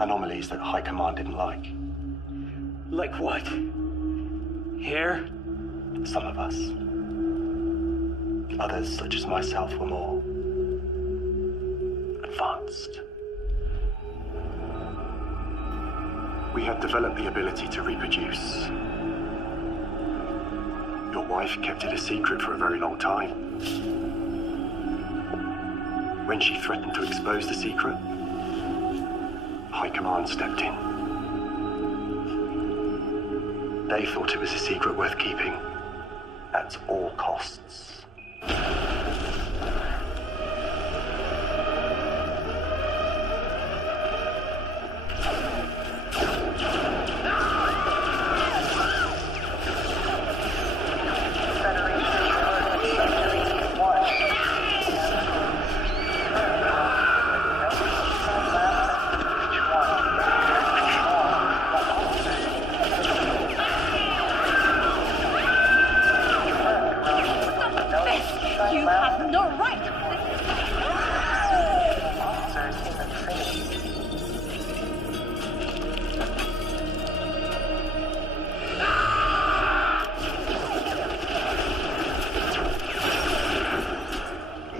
Anomalies that High Command didn't like. Like what? Hair? Some of us. Others, such as myself, were more advanced. We had developed the ability to reproduce. Your wife kept it a secret for a very long time. When she threatened to expose the secret, High Command stepped in. They thought it was a secret worth keeping at all costs. You have no right!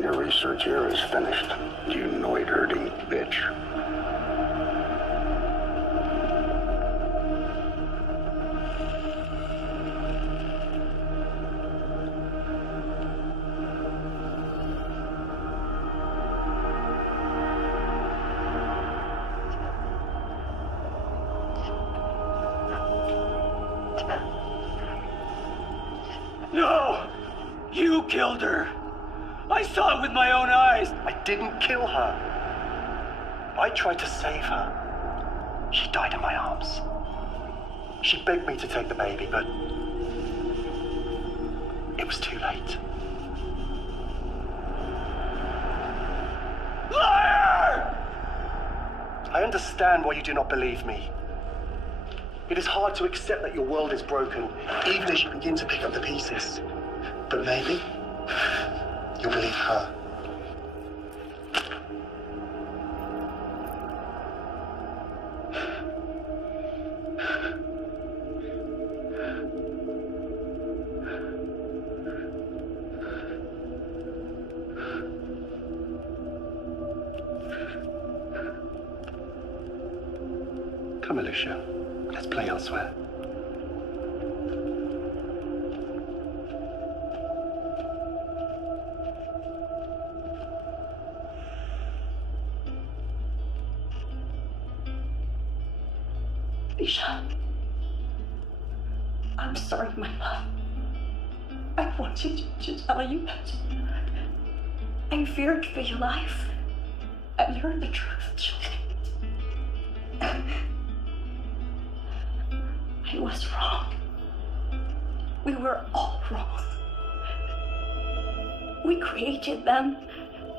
Your research here is finished, you noid-herding bitch. No! You killed her! I saw it with my own eyes! I didn't kill her. I tried to save her. She died in my arms. She begged me to take the baby, but it was too late. Liar! I understand why you do not believe me. It is hard to accept that your world is broken, even as you begin to pick up the pieces. But maybe you'll believe her. Come, Alicia. Let's play elsewhere. Alicia, I'm sorry, my love. I wanted to tell you that I feared for your life. I learned the truth. I was wrong. We were all wrong. We created them,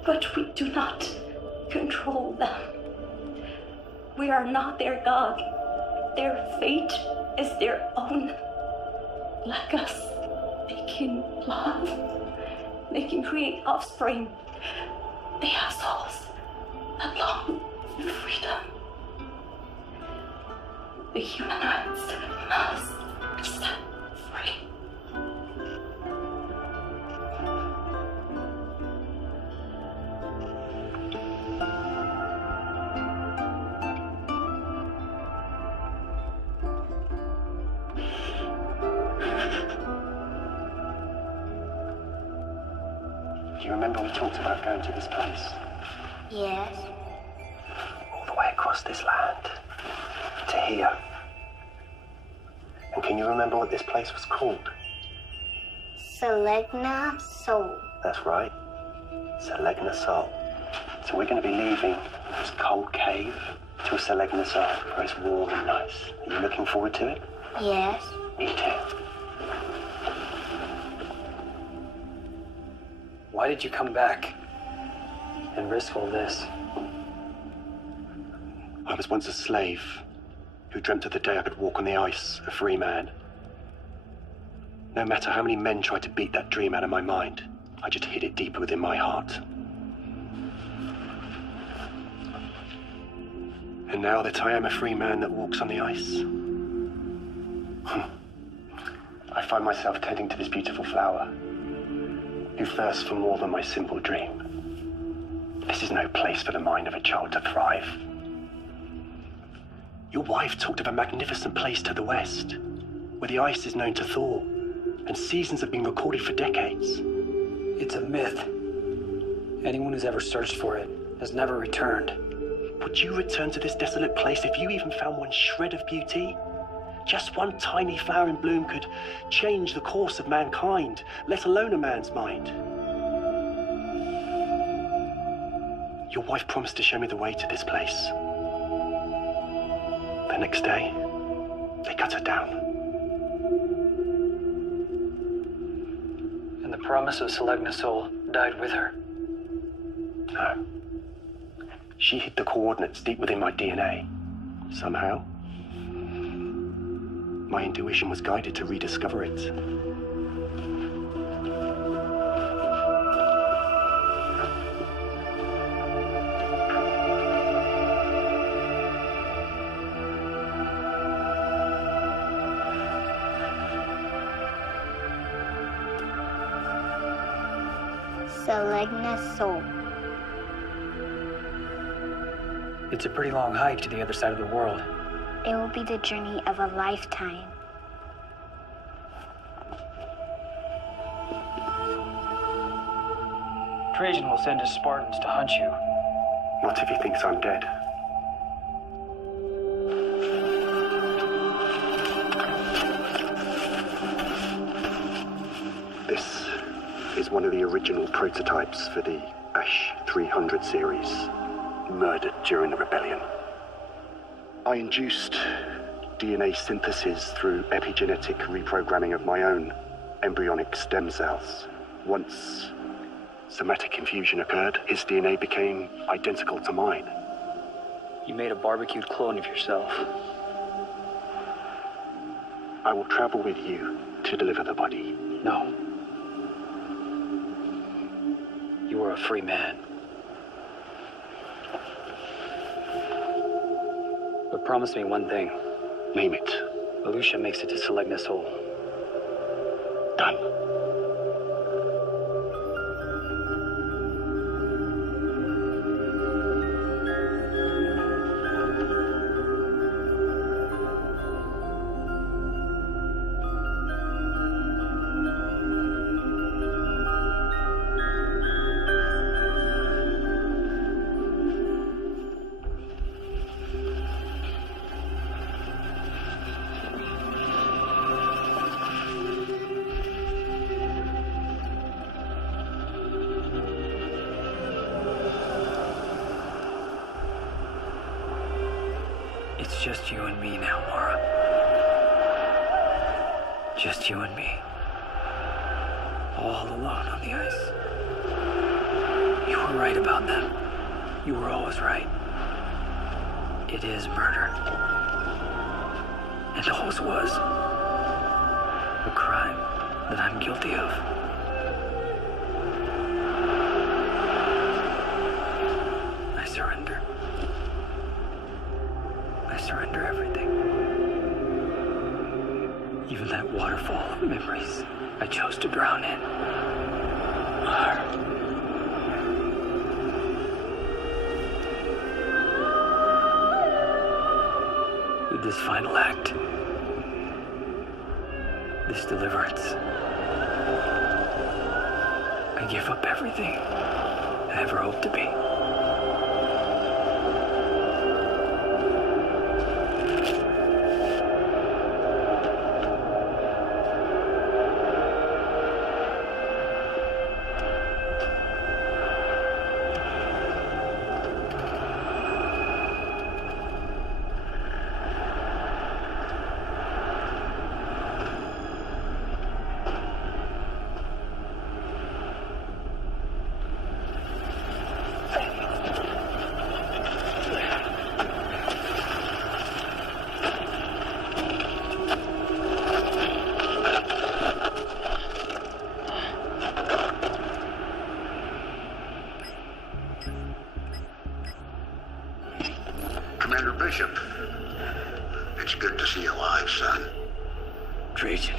but we do not control them. We are not their God. Their fate is their own. Like us, they can love. They can create offspring. They have souls that long for freedom. The humanoids must be set free. Do you remember we talked about going to this place? Yes. All the way across this land. To here. And can you remember what this place was called? Selegna Soul. That's right. Selegna Sol. So we're going to be leaving this cold cave to a Selegna Sol where it's warm and nice. Are you looking forward to it? Yes. Me too. Why did you come back and risk all this? I was once a slave who dreamt of the day I could walk on the ice, a free man. No matter how many men tried to beat that dream out of my mind, I just hid it deeper within my heart. And now that I am a free man that walks on the ice, I find myself tending to this beautiful flower, who thirsts for more than my simple dream. This is no place for the mind of a child to thrive. Your wife talked of a magnificent place to the west, where the ice is known to thaw, and seasons have been recorded for decades. It's a myth. Anyone who's ever searched for it has never returned. Would you return to this desolate place if you even found one shred of beauty? Just one tiny flower in bloom could change the course of mankind, let alone a man's mind. Your wife promised to show me the way to this place. The next day, they cut her down. And the promise of Selegna Sol died with her. No. She hid the coordinates deep within my DNA. Somehow, my intuition was guided to rediscover it. Selegna Soul. It's a pretty long hike to the other side of the world. It will be the journey of a lifetime. Trajan will send his Spartans to hunt you. Not if he thinks I'm dead. This is one of the original prototypes for the Ash 300 series, murdered during the rebellion. I induced DNA synthesis through epigenetic reprogramming of my own embryonic stem cells. Once somatic infusion occurred, his DNA became identical to mine. You made a barbecued clone of yourself. I will travel with you to deliver the body. No. You are a free man. But promise me one thing. Name it. Alusha makes it to Selegna Sol. Done. It's just you and me now, Mara. Just you and me. All alone on the ice. You were right about them. You were always right. It is murder. It always was. A crime that I'm guilty of. I surrender. I surrender everything. Even that waterfall of memories I chose to drown in. With this final act, this deliverance, I give up everything I ever hoped to be. Commander Bishop, it's good to see you alive, son. Trajan.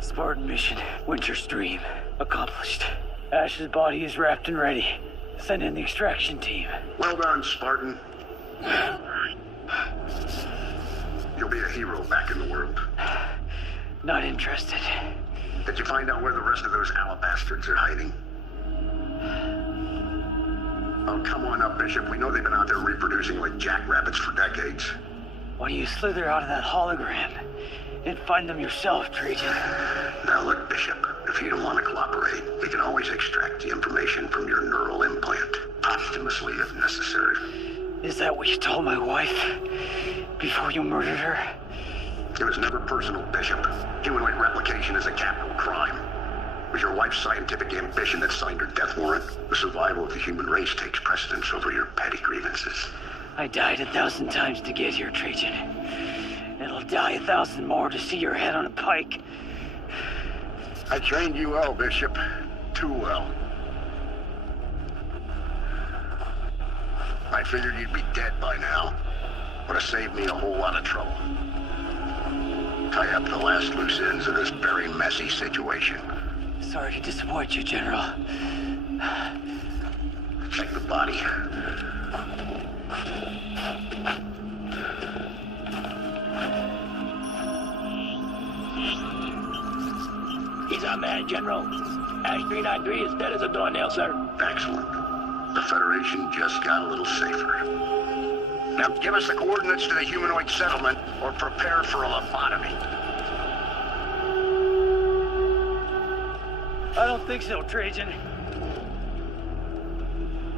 Spartan mission, Winter Stream, accomplished. Ash's body is wrapped and ready. Send in the extraction team. Well done, Spartan. You'll be a hero back in the world. Not interested. Did you find out where the rest of those alabastards are hiding? Oh, come on up, Bishop. We know they've been out there reproducing like jackrabbits for decades. Why don't you slither out of that hologram and find them yourself, Trajan? Now look, Bishop, if you don't want to cooperate, we can always extract the information from your neural implant, posthumously if necessary. Is that what you told my wife before you murdered her? It was never personal, Bishop. Humanoid replication is a capital crime. It was your wife's scientific ambition that signed her death warrant. The survival of the human race takes precedence over your petty grievances. I died 1,000 times to get here, Trajan. It'll die 1,000 more to see your head on a pike. I trained you well, Bishop. Too well. I figured you'd be dead by now. Would have saved me a whole lot of trouble. Tie up the last loose ends of this very messy situation. Sorry to disappoint you, General. Check the body. He's our man, General. Ash 393 is dead as a doornail, sir. Excellent. The Federation just got a little safer. Now give us the coordinates to the humanoid settlement, or prepare for a lobotomy. I don't think so, Trajan.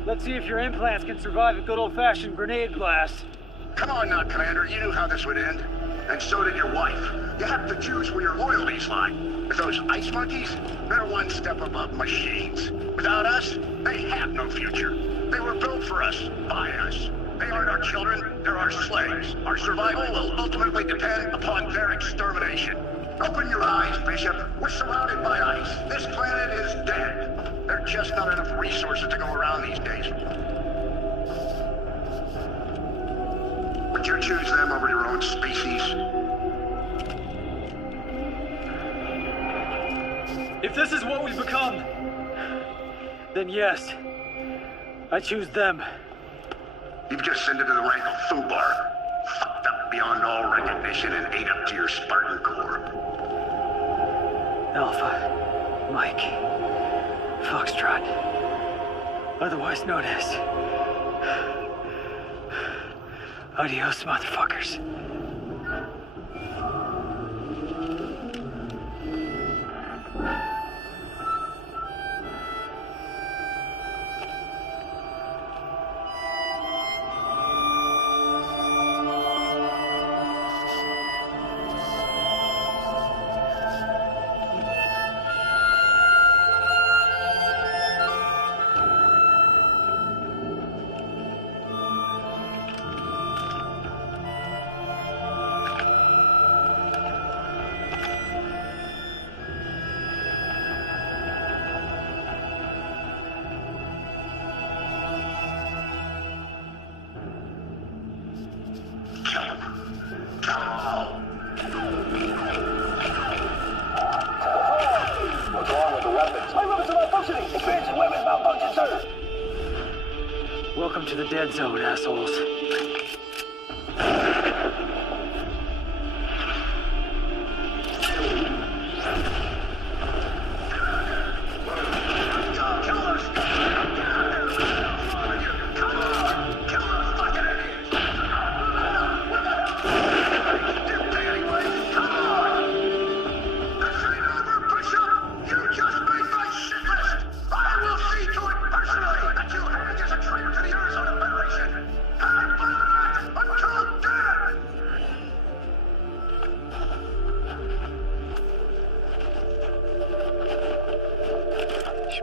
Let's see if your implants can survive a good old-fashioned grenade blast. Come on now, Commander. You knew how this would end. And so did your wife. You have to choose where your loyalties lie. With those ice monkeys, they're one step above machines. Without us, they have no future. They were built for us, by us. They aren't our children, they're our slaves. Our survival will ultimately depend upon their extermination. Open your eyes, Bishop. We're surrounded by ice. This planet is dead. There are just not enough resources to go around these days. Would you choose them over your own species? If this is what we've become, then yes, I choose them. You've just ascended to the rank of Fubar. Fucked up beyond all recognition and ate up to your Spartan core. Alpha, Mike, Foxtrot, otherwise known as... Adios, motherfuckers. Welcome to the dead zone, assholes.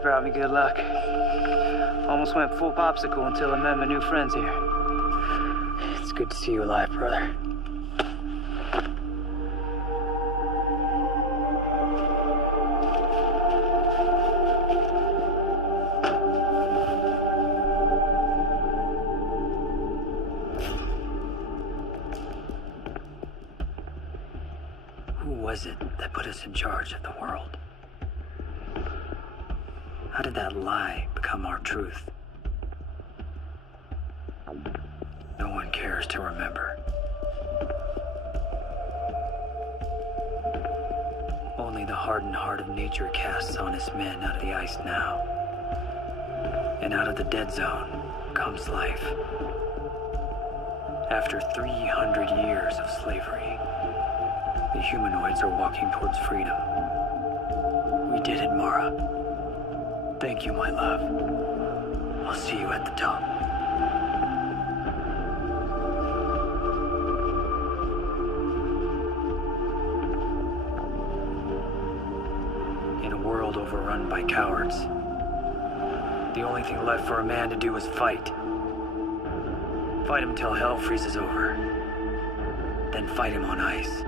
Brought me good luck. Almost went full popsicle until I met my new friends here. It's good to see you alive, brother. Who was it that put us in charge of the world? How did that lie become our truth? No one cares to remember. Only the hardened heart of nature casts honest men out of the ice now. And out of the dead zone comes life. After 300 years of slavery, the humanoids are walking towards freedom. We did it, Mara. Thank you, my love. I'll see you at the top. In a world overrun by cowards, the only thing left for a man to do is fight. Fight him till hell freezes over. Then fight him on ice.